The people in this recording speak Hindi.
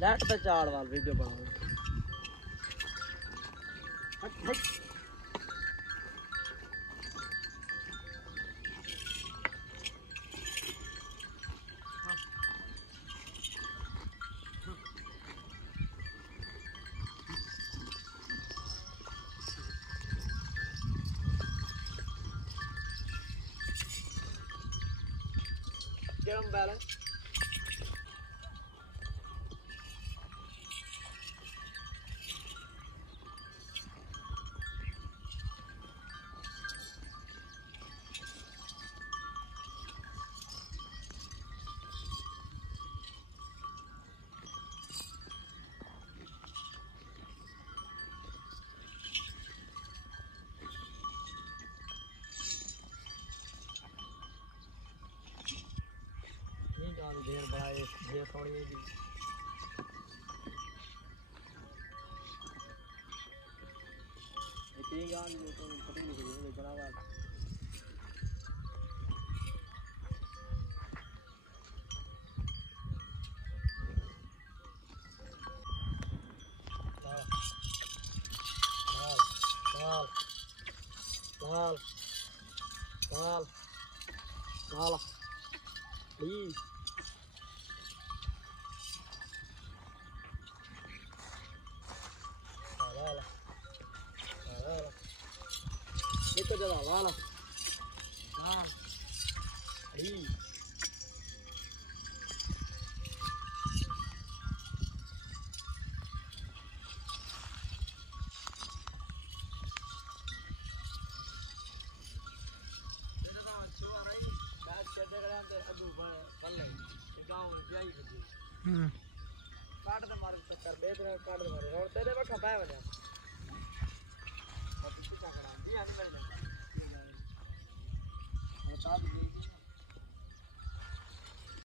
लेट पे चाड़ वाल वीडियो बनाओ किरम बैल ढेर बड़ा ढेर थोड़ी है ठीक है तो पता नहीं चलेगा बड़ा लाल लाल लाल please itu jalan lalu nah ini काट दे मार चक्कर बेच रहे काट दे मारे और तेरे पे खपाए वाले अब किसी का करा नहीं आने वाले बता दे